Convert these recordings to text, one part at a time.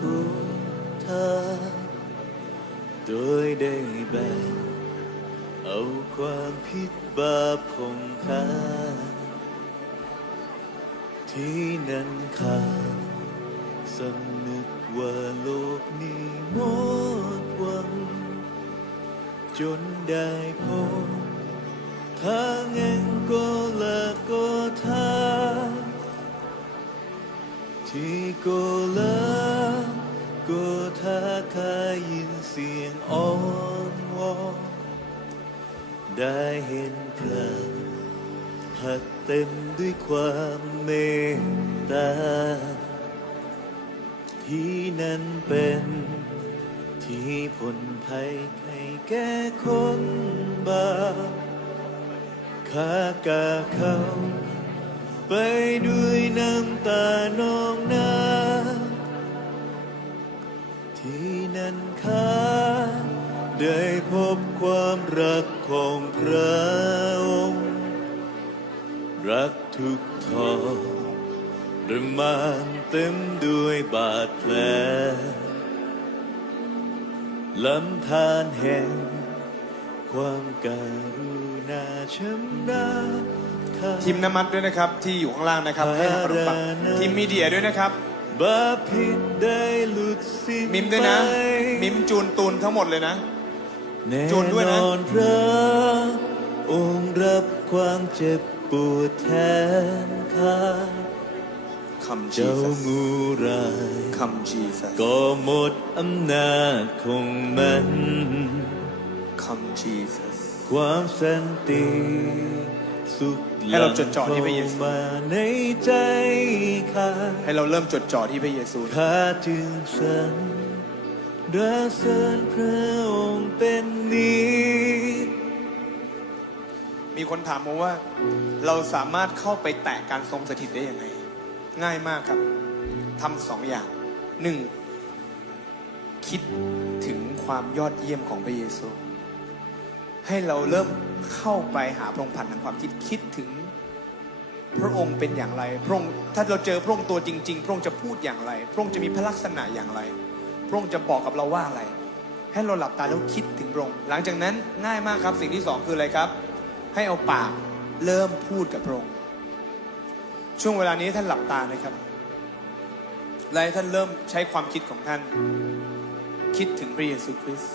กุธาโดยได้แบ่งเอาความผิดบาปของข้าที่นั้นข้าสำนึกว่าโลกนี้หมดหวัง จนได้พบทาง ที่โกละโกธาข้าเคยยินเสียงอ้อนวอนได้เห็นพระหัตถ์เต็มด้วยความเมตตา ที่นั้นเป็นที่ผลภัยให้แก่คนบาปข้ากาเขา ไปด้วยน้ำตานองนาที่นั้นข้าได้พบความรักของพระองค์ รักทุกทอระมานเต็มด้วยบาดแผลลำธารแห่งความการุณาชำนา ทีมน้ำมันด้วยนะครับที่อยู่ข้างล่างนะครับให้ทางขนมปังพารานะทีมมีเดียด้วยนะครับบาปผิดได้หลุดสิ้นมิมด้วยนะไปมิมจูนตูนทั้งหมดเลยนะแน่จูนด้วยนะนอนพระองค์รับความเจ็บปวดแทนข้าคำจีเจ้าสัสงูร้ายคำจีสัสก็หมดอำนาจของมันคำจีสัสความสันติสุข ให้เราจดจ่อที่พระเยซูในใจข้าให้เราเริ่มจดจ่อที่พระเยซูข้าจึงสรรเสริญพระองค์เป็นนิจมีคนถามมาว่า เราสามารถเข้าไปแตะการทรงสถิตได้ยังไง ง่ายมากครับทำสองอย่างหนึ่งคิดถึงความยอดเยี่ยมของพระเยซู ให้เราเริ่มเข้าไปหาพระองค์ผ่านทางความคิดคิดถึงพระองค์เป็นอย่างไร พระองค์ถ้าเราเจอพระองค์ตัวจริง ๆ พระองค์จะพูดอย่างไร พระองค์จะมีพระลักษณะอย่างไร พระองค์จะบอกกับเราว่าอะไร ให้เราหลับตาแล้วคิดถึงพระองค์หลังจากนั้นง่ายมากครับสิ่งที่สองคืออะไรครับ ให้เอาปากเริ่มพูดกับพระองค์ช่วงเวลานี้ท่านหลับตานะครับและท่านเริ่มใช้ความคิดของท่าน คิดถึงพระเยซูคริสต์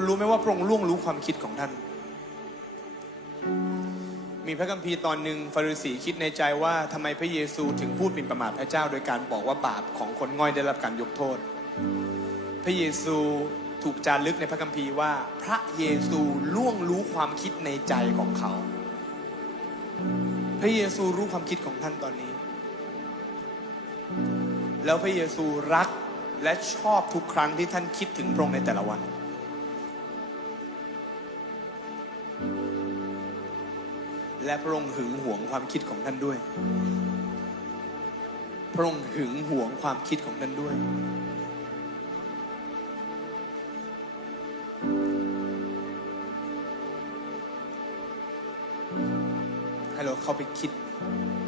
คุณรู้ไหมว่าพระองค์ล่วงรู้ความคิดของท่าน มีพระคัมภีร์ตอนหนึ่งฟาริสีคิดในใจว่าทำไมพระเยซูถึงพูดหมิ่นประมาทพระเจ้า โดยการบอกว่าบาปของคนง่อยได้รับการยกโทษ พระเยซูถูกจารึกในพระคัมภีร์ว่า พระเยซูล่วงรู้ความคิดในใจของเขา พระเยซูรู้ความคิดของท่านตอนนี้ แล้วพระเยซูรักและชอบทุกครั้งที่ท่านคิดถึงพระองค์ในแต่ละวัน และพระองค์หึงหวงความคิดของท่านด้วย พระองค์หึงหวงความคิดของท่านด้วย ให้เราเข้าไปคิด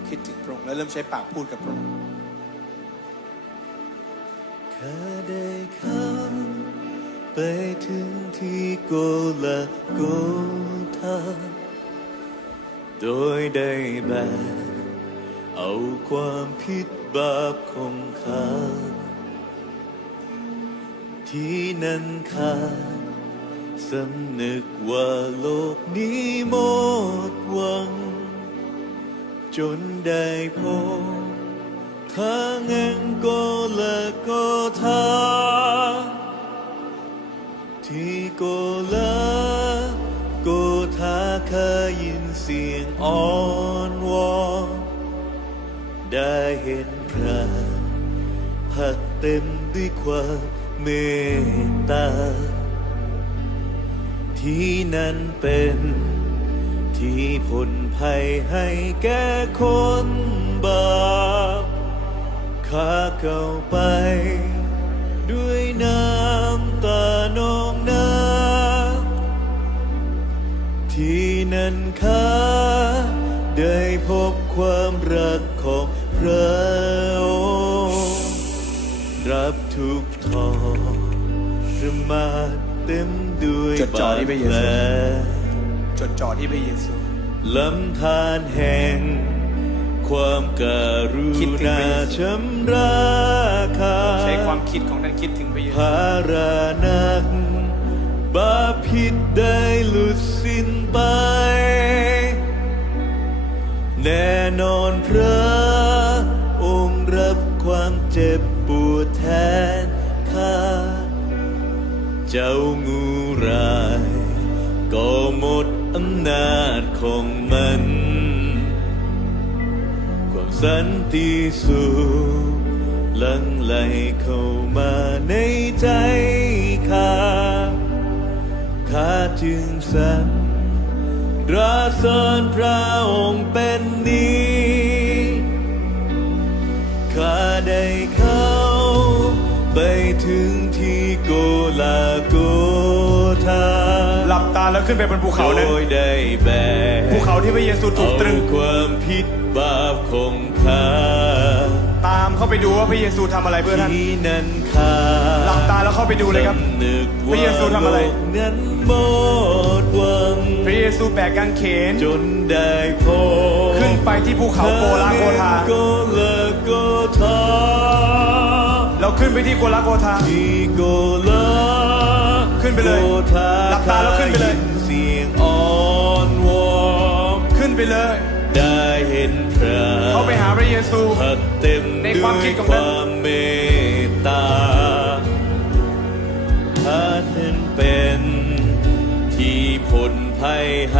คิดถึงพระองค์แล้วเริ่มใช้ปากพูดกับพระองค์ข้าได้ข้าไปถึงที่โกละโกธา โดยได้แบกเอาความผิดบาปของข้าที่นั้นข้าสำนึกว่าโลกนี้หมดหวัง จนได้พบทางแห่งโกละโกธาที่โกละ อ้อนวอนได้เห็นพระพักเต็มด้วยความเมตตา ที่นั้นเป็นที่ผลภัยให้แก่คนบาปข้าเข้าไป ที่นั้นข้าได้พบความรักของพระองค์รับทุกทรมานเต็มด้วยจดจ่อบาที่ดพระเยแผซูลจดจ่อที่พระเยซู ลำธารแห่ง ความการุคิดถึงณาพระเยซู ชำระคา ใช้ความคิดของท่านคิดถึงพระเยซู ภารานักบาปผิดได้หลุดสิ้ นไป แน่นอนพระองค์รับความเจ็บปวดแทนข้า เจ้างูร้าย ก็หมดอำนาจของมัน ความสันติสุขลังไหลเข้ามาในใจข้าข้าจึงสัน ราเสริญพระองค์เป็นนี้ข้าได้เข้า ไปถึงที่โกลาโกธาหลับตาแล้วขึ้นไปบนภูเขานั้นโดยได้แบกภูเขาที่พระเยซูถูกตรึงเอาความผิดบาปของข้าตามเข้าไปดูว่าพระเยซูทำอะไรเพื่อท่านที่นั้นข้าหลับตาแล้วเข้าไปดูเลยครับสำนึกพว่าระเยซูทำอะไรโลกนั้นหม ซูแบกกางเขน จนได้พบขึ้นไปที่ภูเขาโกลาโกธาโกลาโกธาเราขึ้นไปที่โกลาโกธาที่โกลาขึ้นไปเลยโกธาหลับตาแล้วขึ้นไปเลยด้นเสียงอ่อนวอนขึ้นไปเลย ได้เห็นพระเข้าไปหาพระเยซูพักเต็มในด้ความวยคิดของคท่านวามเมตตาถ้าท่านเป็นที่ผล ภัยใ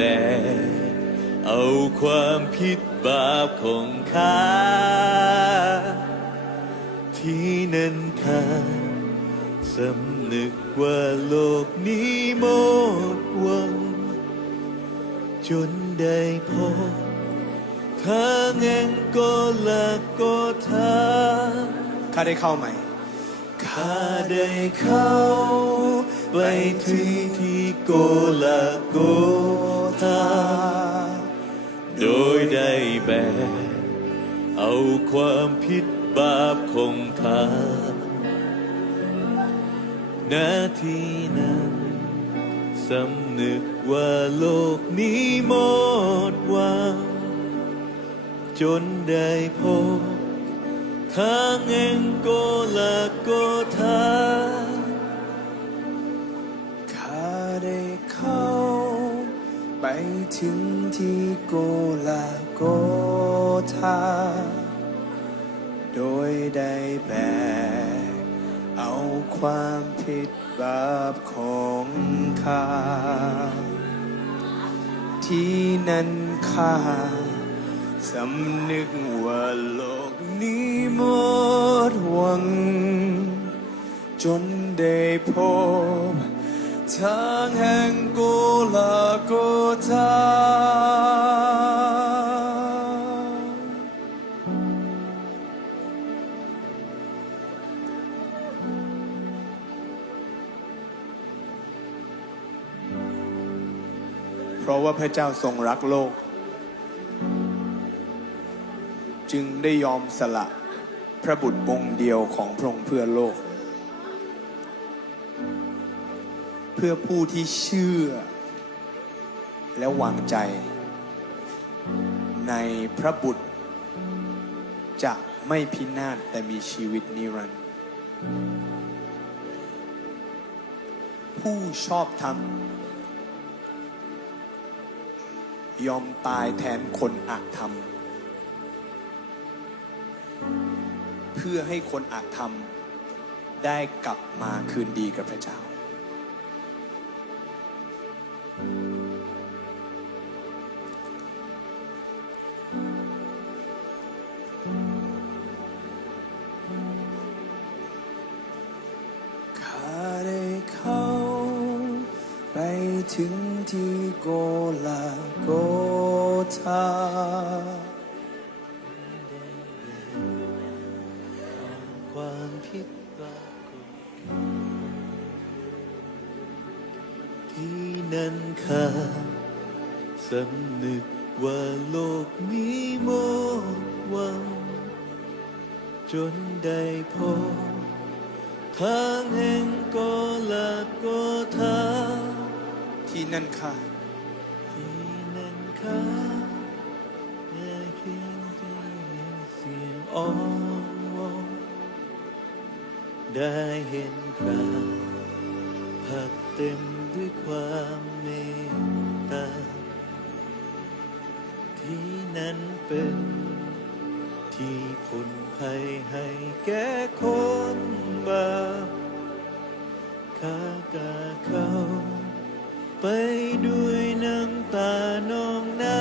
โกธาความผิดบาปของข้าที่นั้นข้าสำนึกว่าโลกนี้หมดหวัง จนได้พบทางแห่งโกลาโกธาข้าได้เข้าใหม่ ข้าได้เข้า ไปถึงที่โกลาโก แบกเอาความผิดบาปของข้านาที่นั้นสำนึกว่าโลกนี้หมดหวังจนได้พบทางแห่งโกลาโกธาข้าได้เข้า ไปถึงที่โกลา โกธา โดยได้แบกเอาความผิดบาปของข้า ที่นั้นข้าสำนึกว่าโลกนี้หมดหวัง จนได้พบทางแห่งโกลาโกธา ว่าพระเจ้าทรงรักโลก จึงได้ยอมสละพระบุตรองค์เดียวของพระองค์เพื่อโลก เพื่อผู้ที่เชื่อ และวางใจ ในพระบุตร จะไม่พินาศแต่มีชีวิตนิรันดร์ผู้ชอบธรรม ยอมตายแทนคนอาธรรม เพื่อให้คนอาธรรมได้กลับมาคืนดีกับพระเจ้า ที่นั่นค่ะ ที่นั้นข้าแค่เพียงได้ยินเสียงอ้อนวอนได้เห็นพระพักเต็มด้วยความเมตตา ที่นั้นเป็นที่ผลภัยให้แก่คนบาปข้ากาเขา ไปด้วยน้ำตานองน้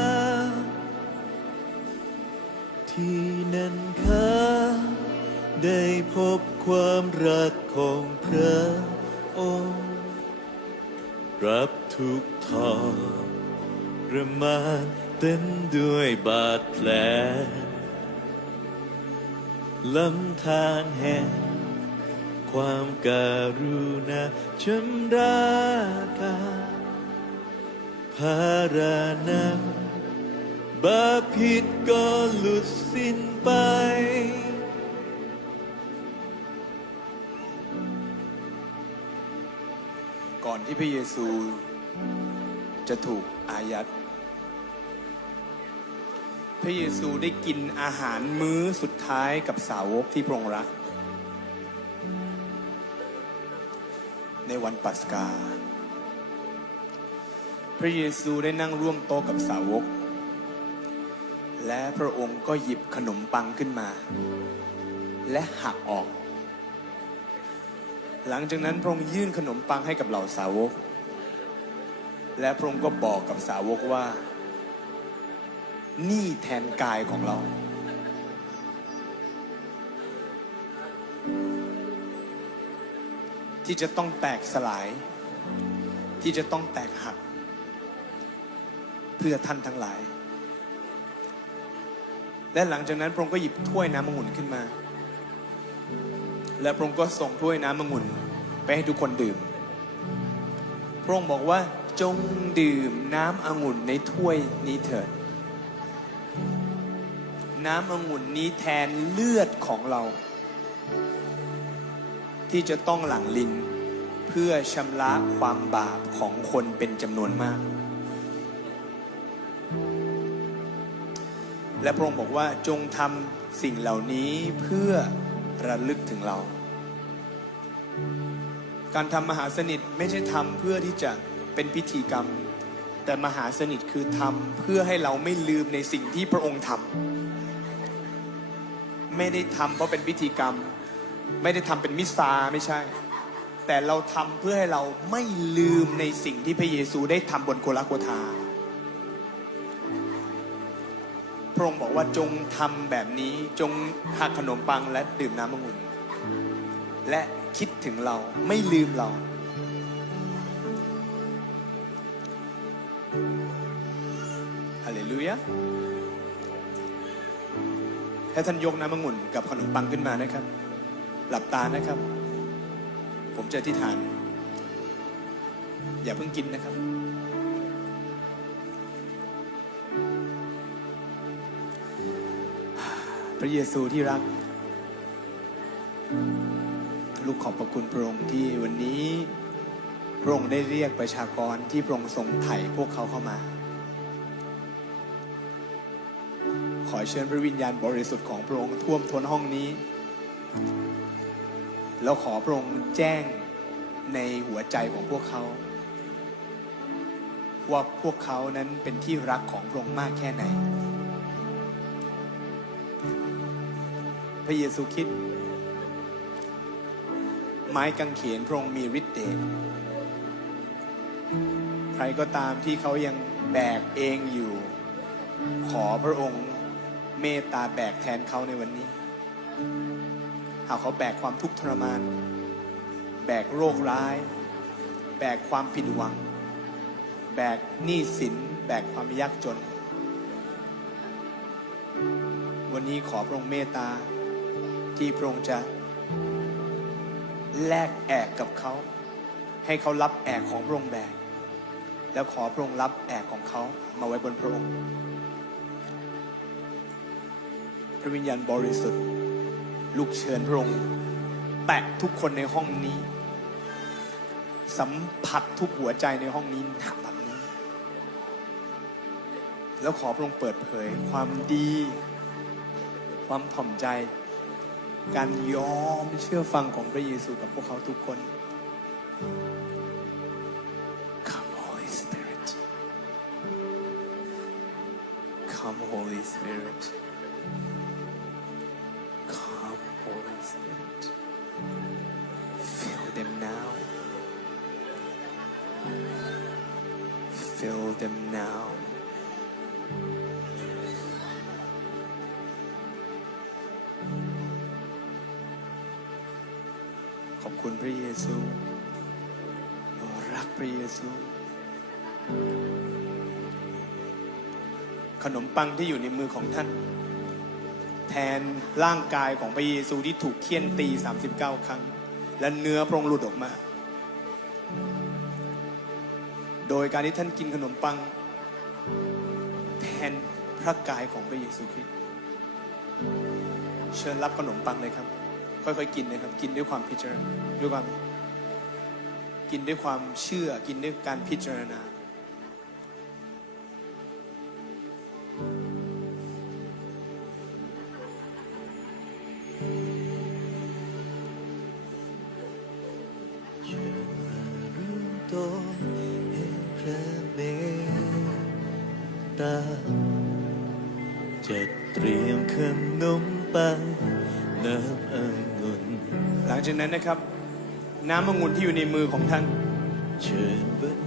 ำที่นั่นข้าได้พบความรักของพระองค์ รับทุกทอรมานเต็มด้วยบาดแผลลำธารแห่งความการุณาชำระกา ภารานักบาปผิดก็หลุดสิ้นไป ก่อนที่พระเยซูจะถูกอายัด พระเยซูได้กินอาหารมื้อสุดท้ายกับสาวกที่พระองค์รัก ในวันปัสกา พระเยซูได้นั่งร่วมโต๊ะกับสาวก และพระองค์ก็หยิบขนมปังขึ้นมา และหักออก หลังจากนั้นพระองค์ยื่นขนมปังให้กับเหล่าสาวก และพระองค์ก็บอกกับสาวกว่า นี้แทนกายของเราที่จะต้องแตกสลาย ที่จะต้องแตกหัก เพื่อท่านทั้งหลาย และหลังจากนั้นพระองค์ก็หยิบถ้วยน้ำองุ่นขึ้นมา และพระองค์ก็ส่งถ้วยน้ำองุ่นไปให้ทุกคนดื่ม พระองค์บอกว่าจงดื่มน้ำองุ่นในถ้วยนี้เถิด น้ำองุ่นนี้แทนเลือดของเรา ที่จะต้องหลั่งลินเพื่อชำระความบาปของคนเป็นจำนวนมาก และพระองค์บอกว่าจงทำสิ่งเหล่านี้เพื่อระลึกถึงเรา การทำมหาสนิทไม่ใช่ทำเพื่อที่จะเป็นพิธีกรรม แต่มหาสนิทคือทำเพื่อให้เราไม่ลืมในสิ่งที่พระองค์ทำไม่ได้ทำเพราะเป็นพิธีกรรม ไม่ได้ทำเป็นมิสซาไม่ใช่ แต่เราทำเพื่อให้เราไม่ลืมในสิ่งที่พระเยซูได้ทำบนโกลาโกธา ระองค์บอกว่าจงทำแบบนี้จงหักขนมปังและดื่มน้ำองุ่นและคิดถึงเราไม่ลืมเรา ฮาเลลูยาให้ท่านยกน้ำองุ่นกับขนมปังขึ้นมานะครับ หลับตานะครับ ผมจะอธิษฐาน อย่าเพิ่งกินนะครับ พระเยซูที่รัก ลูกขอบพระคุณพระองค์ที่วันนี้พระองค์ได้เรียกประชากรที่พระองค์ทรงไถ่พวกเขาเข้ามา ขอเชิญพระวิญญาณบริสุทธิ์ของพระองค์ท่วมท้นห้องนี้ แล้วขอพระองค์แจ้งในหัวใจของพวกเขา ว่าพวกเขานั้นเป็นที่รักของพระองค์มากแค่ไหน ระเยซูคริดต์ไม้กางเขนพระองค์มีฤทธิ์เดชใครก็ตามที่เขายังแบกเองอยู่ ขอพระองค์เมตตาแบกแทนเขาในวันนี้ หากเขาแบกความทุกข์ทรมาน แบกโรคร้าย แบกความผิดหวัง แบกหนี้สิน แบกความยากจน วันนี้ขอพระองค์เมตตา ที่พระองค์จะแลกแอกกับเขา ให้เขารับแอกของพระองค์แบกแล้วขอพระองค์รับแอกของเขามาไว้บนพระองค์พระวิญญาณบริสุทธิ์ ลูกเชิญพระองค์แตะทุกคนในห้องนี้ สัมผัสทุกหัวใจในห้องนี้หนักแบบนี้ แล้วขอพระองค์เปิดเผยความดี ความถ่อมใจ การยอมเชื่อฟังของพระเยซูกับพวกเขาทุกคน Come Holy Spirit Come Holy Spirit Come Holy Spirit Fill them now Fill them now คุณพระเยซูเรารักพระเยซู ขนมปังที่อยู่ในมือของท่าน แทนร่างกายของพระเยซูที่ถูกเคี่ยนตี 39 ครั้ง และเนื้อพรงหลุดออกมา โดยการที่ท่านกินขนมปัง แทนพระกายของพระเยซูคริสต์เชิญรับขนมปังเลยครับ ค่อยๆกินนะครับ กินด้วยความพิจารณาด้วยความกินด้วยความเชื่อ กินด้วยการพิจารณาจะเตรียมขนมปัง จากนั้นนะครับ น้ำองุ่นที่อยู่ในมือของท่าน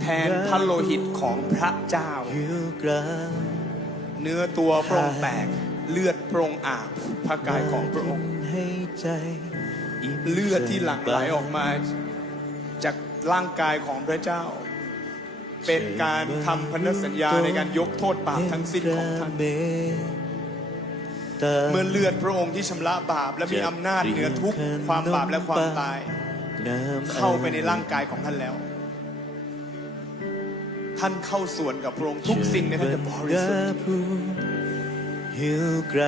แทนพระโลหิตของพระเจ้า เนื้อตัวพระองค์แตกเลือดพระองค์อาบพระกายของพระองค์เลือดที่หลั่งไหลออกมา จากร่างกายของพระเจ้า เป็นการทำพันธสัญญาในการยกโทษบาปทั้งสิ้นของท่าน เมื่เมื่อเลือดพระองค์ที่ชำระบาป และมีอำนาจเหนือทุกความบาปและความตาย เข้าไปในร่างกายของท่านแล้ว ท่านเข้าส่วนกับพระองค์ทุกสิ่งในท่านจะบริสุทธิ์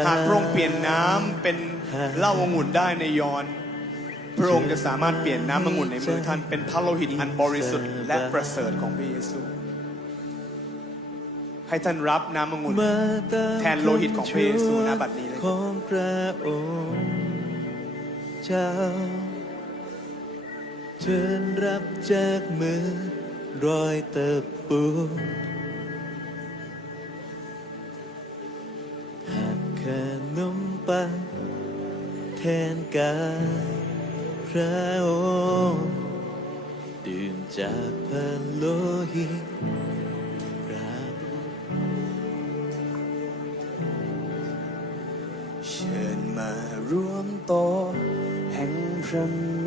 หากพระองค์เปลี่ยนน้ำเป็นเหล้าองุ่นได้ในยอนพระองค์จะสามารถเปลี่ยนน้ำองุ่นในมือท่านเป็นพระโลหิตอันบริสุทธิ์และประเสริฐของพระเยซู ให้ท่านรับน้ำองุ่นแทนโลหิตของพระเยซูณบัดนี้เลยของพระองค์เจ้า เชิญรับจากมือรอยตะปูหักขนมปังแทนกายพระองค์ดื่มจากพระโลหิต ชิญมาร่วมโตแห่งพระเม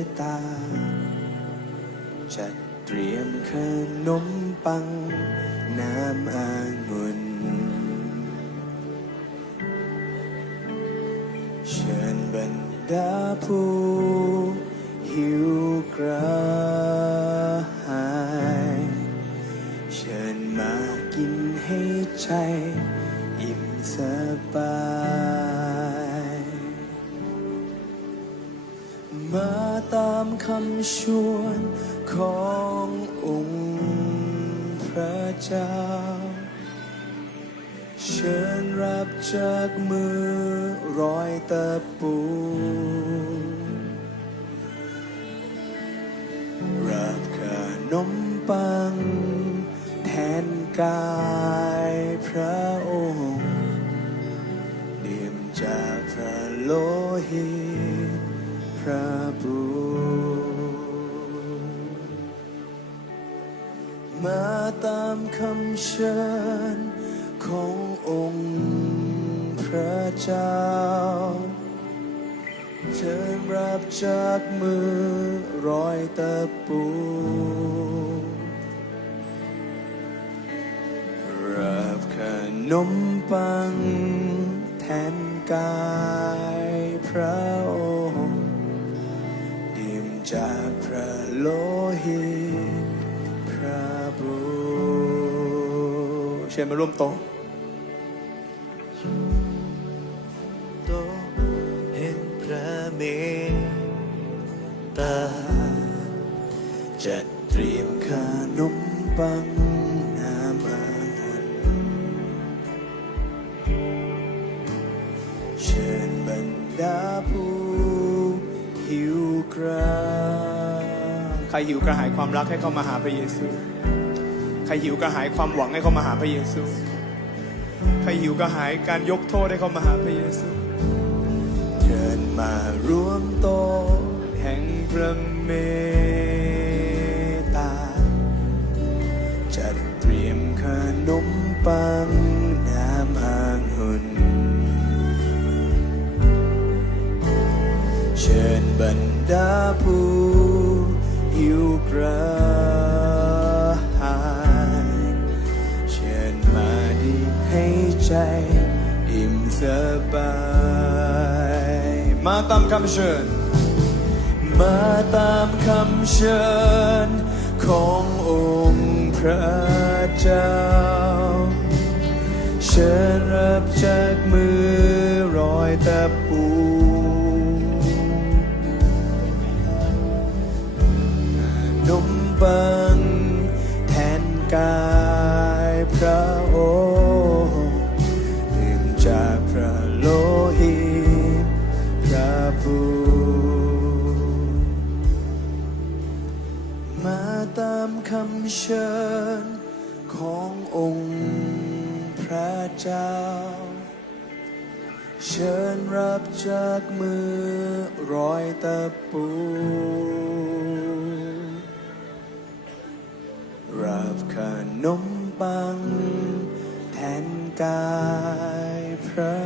ตตา จัดเตรียมขนมปัง น้ำอางุ่นเชิญบรรดาผู้ พระบุตรมาตามคำเชิญขององค์พระเจ้า เชิญรับจากมือรอยตะปูรับขนมปังแทนกา ญมาร่วมโต๊ะโตแห่งพระเมตตาจัดเตรียมขนมปังน้ำองุ่นเชิญบรรดาผู้หิวกระใครหิวกระหายความรักให้เข้ามาหาพระเยซูใค รหิวกระหายความหวังให้เขามาหาพระเยซู ใครหิวกระหายการยกโทษให้เขามาหาพระเยซูเชิญมาร่วมโตะแห่งพระเมตตา จัดเตรียมขนมปังน้ำองุ่น เชิญบรรดาผู้หิวกระ ใจอิ่มสบาย มาตามคำเชิญ มาตามคำเชิญ ขององค์พระเจ้า เชิญรับจากมือรอยตะปูนมปังแทนกาำเชิญขององค์พระเจ้า เชิญรับจากมือรอยตะปู รับขนมปังแทนกายพระ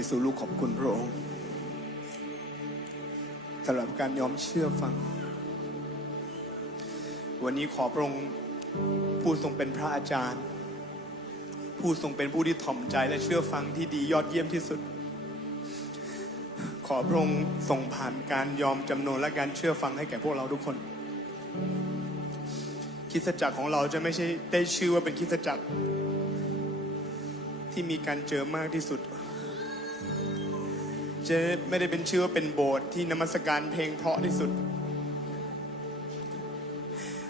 ยซูลูกขอบคุณพระองค์สำหรับการยอมเชื่อฟัง วันนี้ขอพระองค์ผู้ทรงเป็นพระอาจารย์ ผู้ทรงเป็นผู้ที่ถ่อมใจและเชื่อฟังที่ดียอดเยี่ยมที่สุด ขอพระองค์ทรงผ่านการยอมจำนนและการเชื่อฟังให้แก่พวกเราทุกคนคิดจักรของเราจะไม่ใช่ได้ชื่อว่าเป็นคิดจักร ที่มีการเจอมากที่สุด จะไม่ได้เป็นชื่อว่าเป็นโบสถ์ที่นมัสการเพลงเพราะที่สุด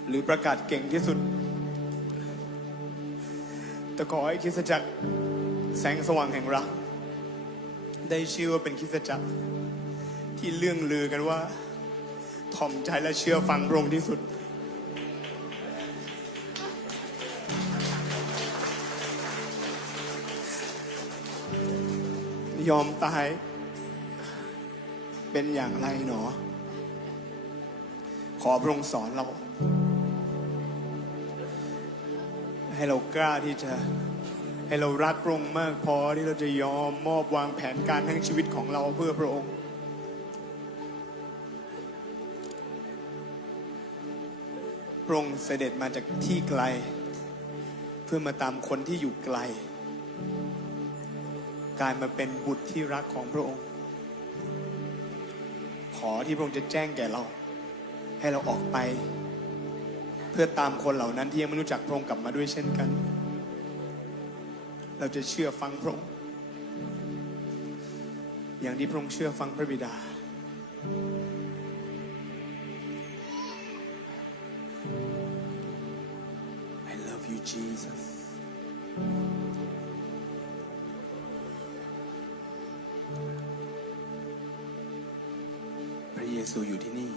หรือประกาศเก่งที่สุด แต่ขอให้คริสตจักรแสงสว่างแห่งรัก ได้ชื่อว่าเป็นคริสตจักร ที่เลื่องลือกันว่าถ่อมใจและเชื่อฟังพระองค์ที่สุดยอมตาย เป็นอย่างไรหนอ ขอพระองค์สอนเรา ให้เรากล้าที่จะให้เรารักพระองค์มากพอที่เราจะยอมมอบวางแผนการทั้งชีวิตของเราเพื่อพระองค์ พระองค์เสด็จมาจากที่ไกล เพื่อมาตามคนที่อยู่ไกลกลายมาเป็นบุตรที่รักของพระองค์ ขอที่พระองค์จะแจ้งแก่เรา ให้เราออกไป เพื่อตามคนเหล่านั้นที่ยังไม่รู้จักพระองค์กลับมาด้วยเช่นกัน เราจะเชื่อฟังพระองค์อย่างที่พระองค์เชื่อฟังพระบิดา I love you Jesus ซูอยู่ที่นี่